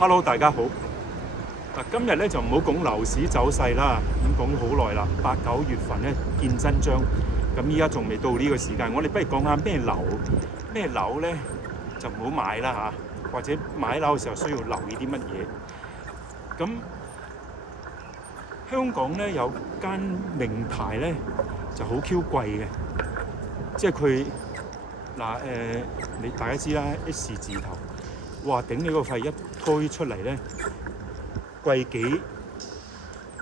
Hello， 大家好。今日咧就唔好講樓市走勢啦，已經講咗好耐啦。8、9月份咧見真章，咁依家仲未到呢個時間，我哋不如講下咩樓咧就唔好買啦嚇，或者買樓嘅時候需要留意啲乜嘢。咁香港咧有間名牌咧就好 Q 貴嘅，即係佢你大家知啦 ，S 字頭。哇！頂你個肺一推出嚟咧，貴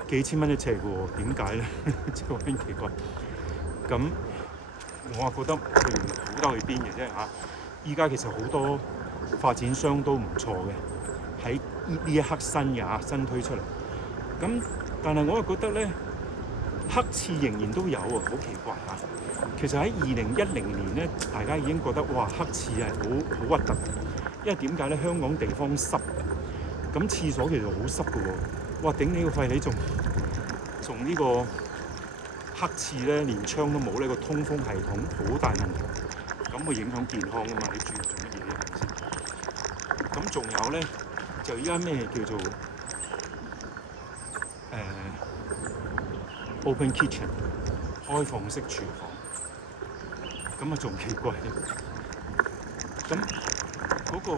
幾千蚊一尺嘅喎，點解咧？真係好奇怪。咁我覺得佢唔好得去邊嘅啫嚇。依家其實好多發展商都唔錯嘅，喺呢一刻新嘅嚇新推出嚟。咁但係我又覺得咧，黑廁仍然都有喎，好奇怪嚇。其實喺2010年咧，大家已經覺得哇黑廁係好核突。因為點解咧？香港地方濕，咁廁所其實好濕嘅喎。哇！頂你個肺，你仲呢個黑廁咧，連窗都冇呢個通風系統好大問題，咁會影響健康㗎嘛？你住做乜嘢咧？咁仲有咧，就依家咩叫做open kitchen 開放式廚房，咁啊仲奇怪啲。咁嗰個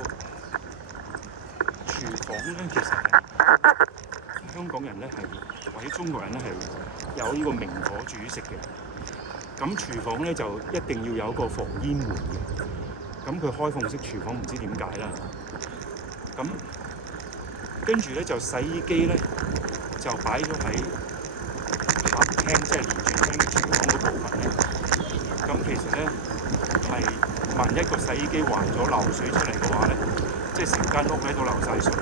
廚房咧，其實係香港人咧係或者中國人咧係有呢個明火煮食嘅。咁廚房咧就一定要有個防煙門嘅。咁佢開放式廚房唔知點解啦。咁跟住咧就洗衣機咧就擺咗喺客廳，即係連住廳廚房嗰部分咧。咁其實咧係。萬一個洗衣機壞咗漏水出嚟嘅話咧，即係成間屋喺度流晒水，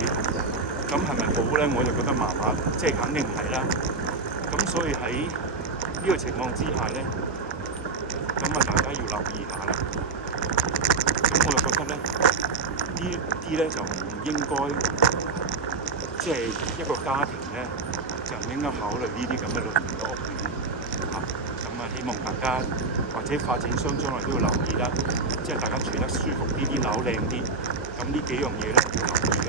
咁係咪好咧？我就覺得麻麻，即係肯定唔係啦。咁所以喺呢個情況之下咧，咁啊大家要留意下啦。咁我就覺得咧，呢啲咧就唔應該，即係一個家庭咧就唔應該考慮呢啲咁嘅類型嘅屋苑嚇。咁啊，希望大家或者發展商將來都要留意啦。即係大家住得舒服啲，啲樓靚啲，咁呢幾樣嘢咧要留意嘅。